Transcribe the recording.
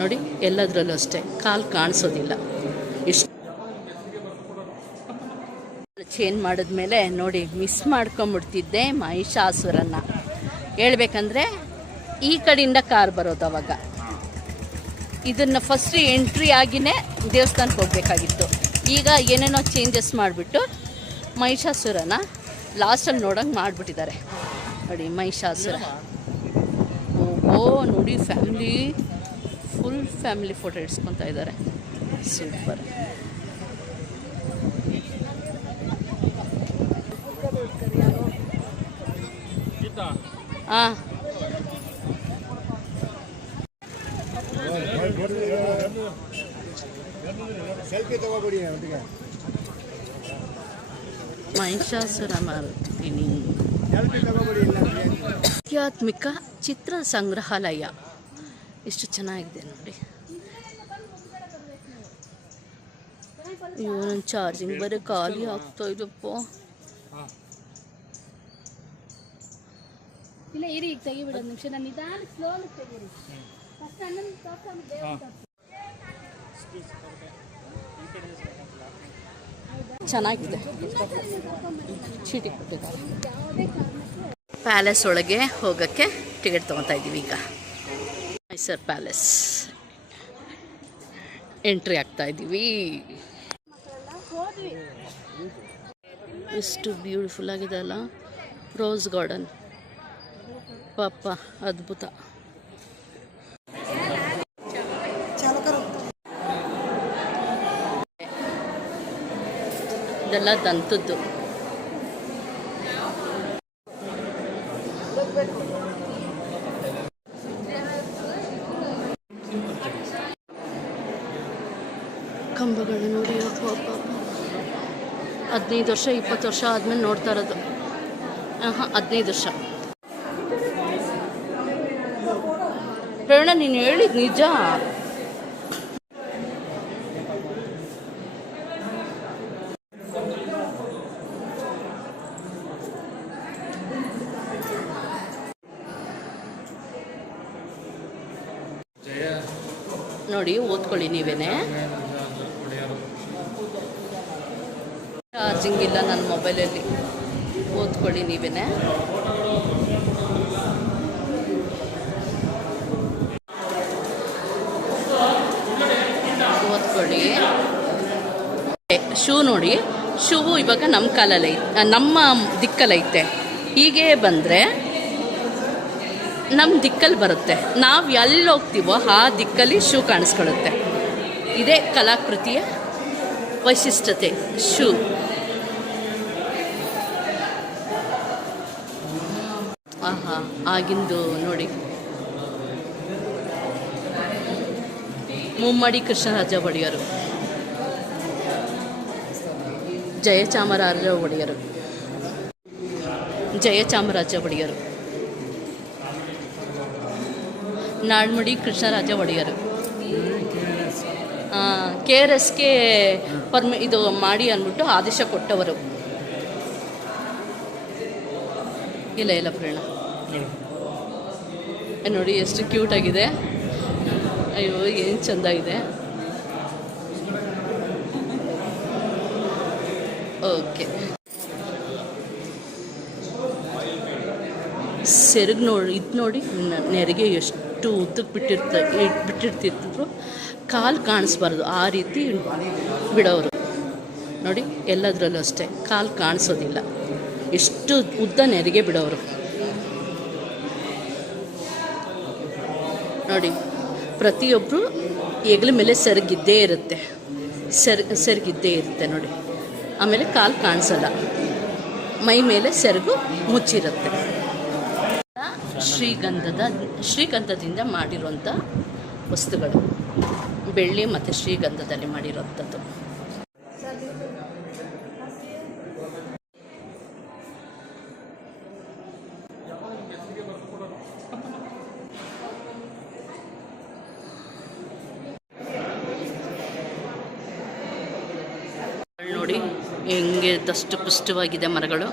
ನೋಡಿ, ಎಲ್ಲದರಲ್ಲೂ ಅಷ್ಟೇ ಕಾಲು ಕಾಣಿಸೋದಿಲ್ಲ. ಎಷ್ಟು ಚೇಂಜ್ ಮಾಡಿದ್ಮೇಲೆ ನೋಡಿ ಮಿಸ್ ಮಾಡ್ಕೊಂಬಿಡ್ತಿದ್ದೆ ಮಹಿಷಾಸುರನ್ನ. ಹೇಳ್ಬೇಕಂದ್ರೆ ಈ ಕಡೆಯಿಂದ ಕಾರ್ ಬರೋದು. ಅವಾಗ ಇದನ್ನು ಫಸ್ಟ್ ಎಂಟ್ರಿ ಆಗಿನೇ ದೇವಸ್ಥಾನಕ್ಕೆ ಹೋಗಬೇಕಾಗಿತ್ತು. ಈಗ ಏನೇನೋ ಚೇಂಜಸ್ ಮಾಡಿಬಿಟ್ಟು ಮಹಿಷಾಸುರನ ಲಾಸ್ಟಲ್ಲಿ ನೋಡೋಂಗೆ ಮಾಡಿಬಿಟ್ಟಿದ್ದಾರೆ. ನೋಡಿ ಮಹಿಷಾಸುರ. ಓಹೋ ನೋಡಿ, ಫುಲ್ ಫ್ಯಾಮಿಲಿ ಫೋಟೋ ಇಡ್ಸ್ಕೊತಾ ಇದ್ದಾರೆ. ಸೂಪರ್. ಹಾಂ, ಮಹಿಷಾಸುರ ಮಾಡ್ತೀನಿ. ಆಧ್ಯಾತ್ಮಿಕ ಚಿತ್ರ ಸಂಗ್ರಹಾಲಯ ಎಷ್ಟು ಚೆನ್ನಾಗಿದೆ ನೋಡಿ. ನನ್ನ ಚಾರ್ಜಿಂಗ್ ಬರೀ ಖಾಲಿ ಆಗ್ತಾ ಇದಪ್ಪ. ಇಲ್ಲ ಇರಿ, ಈಗ ತೆಗಿಬಿಡೋದು ನಿಮಿಷ. ನಾನು ನಿಧಾನ ಸ್ಲೋ ತೆಗೀರಿ. ಚೆನ್ನಾಗಿದೆ. ಚೀಟಿ ಕೊಟ್ಟಿದ್ದಾರೆ. ಪ್ಯಾಲೇಸ್ ಒಳಗೆ ಹೋಗೋಕ್ಕೆ ಟಿಕೆಟ್ ತೊಗೊತಾ ಇದ್ದೀವಿ. ಈಗ ಮೈಸೂರು ಪ್ಯಾಲೇಸ್ ಎಂಟ್ರಿ ಆಗ್ತಾ ಇದ್ದೀವಿ. ಎಷ್ಟು ಬ್ಯೂಟಿಫುಲ್ ಆಗಿದೆ ಅಲ್ಲ. ರೋಸ್ ಗಾರ್ಡನ್ ಪಾಪ ಅದ್ಭುತ. ಇದೆಲ್ಲ ದಂತದ್ದು. ಕಂಬಗಳು ನೋಡಿ. 15 ವರ್ಷ 20 ವರ್ಷ ಆದಮೇಲೆ ನೋಡ್ತಾ ಇರೋದು. 15 ವರ್ಷ. ಪ್ರೇರಣ, ನೀನು ಹೇಳಿದ ನಿಜ. ನೋಡಿ, ಓದ್ಕೊಳ್ಳಿ ನೀವೇನೆ. ಚಾರ್ಜಿಂಗ್ ಇಲ್ಲ ನನ್ನ ಮೊಬೈಲಲ್ಲಿ. ಓದ್ಕೊಳ್ಳಿ ನೀವೇನೆ. ಓದ್ಕೊಳ್ಳಿ. ಶೂ ನೋಡಿ, ಶೂ ಇವಾಗ ನಮ್ಮ ಕಾಲಲ್ಲಿ ನಮ್ಮ ದಿಕ್ಕಲ್ಲೈತೆ. ಹೀಗೆ ಬಂದರೆ ನಮ್ಮ ದಿಕ್ಕಲ್ಲಿ ಬರುತ್ತೆ. ನಾವು ಎಲ್ಲಿ ಹೋಗ್ತೀವೋ ಆ ದಿಕ್ಕಲ್ಲಿ ಶೂ ಕಾಣಿಸ್ಕೊಳ್ಳುತ್ತೆ. ಇದೇ ಕಲಾಕೃತಿಯ ವೈಶಿಷ್ಟ್ಯತೆ. ಶೂ ಆಹಾ, ಆಗಿಂದು ನೋಡಿ. ಮುಮ್ಮಡಿ ಕೃಷ್ಣರಾಜ ಒಡೆಯರು, ಜಯಚಾಮರಾಜ ಒಡೆಯರು, ಜಯಚಾಮರಾಜ ಒಡೆಯರು, ನಾಳ್ಮಡಿ ಕೃಷ್ಣರಾಜ ಒಡೆಯರು. KRSಗೆ ಇದು ಮಾಡಿ ಅಂದ್ಬಿಟ್ಟು ಆದೇಶ ಕೊಟ್ಟವರು. ಇಲ್ಲ ಪ್ರೇರಣ ನೋಡಿ, ಎಷ್ಟು ಕ್ಯೂಟಾಗಿದೆ. ಅಯ್ಯೋ, ಏನು ಚೆಂದ ಇದೆ. ಓಕೆ, ಸೆರಗು ನೋಡಿ. ಇದು ನೋಡಿ, ನೆರಿಗೆ ಎಷ್ಟು ಉದ್ದಕ್ಕೆ ಬಿಟ್ಟಿರ್ತಿದ್ರು. ಕಾಲು ಕಾಣಿಸ್ಬಾರ್ದು ಆ ರೀತಿ ಬಿಡೋರು. ನೋಡಿ, ಎಲ್ಲದರಲ್ಲೂ ಅಷ್ಟೇ ಕಾಲು ಕಾಣಿಸೋದಿಲ್ಲ. ಎಷ್ಟು ಉದ್ದ ನೆರಿಗೆ ಬಿಡೋರು ನೋಡಿ. ಪ್ರತಿಯೊಬ್ಬರು ಹೆಗಲ ಮೇಲೆ ಸೆರಗಿದ್ದೇ ಇರುತ್ತೆ. ಸೆರಗಿದ್ದೇ ಇರುತ್ತೆ ನೋಡಿ. ಆಮೇಲೆ ಕಾಲು ಕಾಣಿಸಲ್ಲ. ಮೈ ಮೇಲೆ ಸೆರಗು ಮುಚ್ಚಿರುತ್ತೆ. ಶ್ರೀಗಂಧದಿಂದ ಮಾಡಿರುವಂಥ ವಸ್ತುಗಳು. ಬೆಳ್ಳಿ ಮತ್ತು ಶ್ರೀಗಂಧದಲ್ಲಿ ಮಾಡಿರುವಂಥದ್ದು. ನೋಡಿ ಹೆಂಗೆ ದಷ್ಟು ಪುಷ್ಟವಾಗಿದೆ ಮರಗಳು.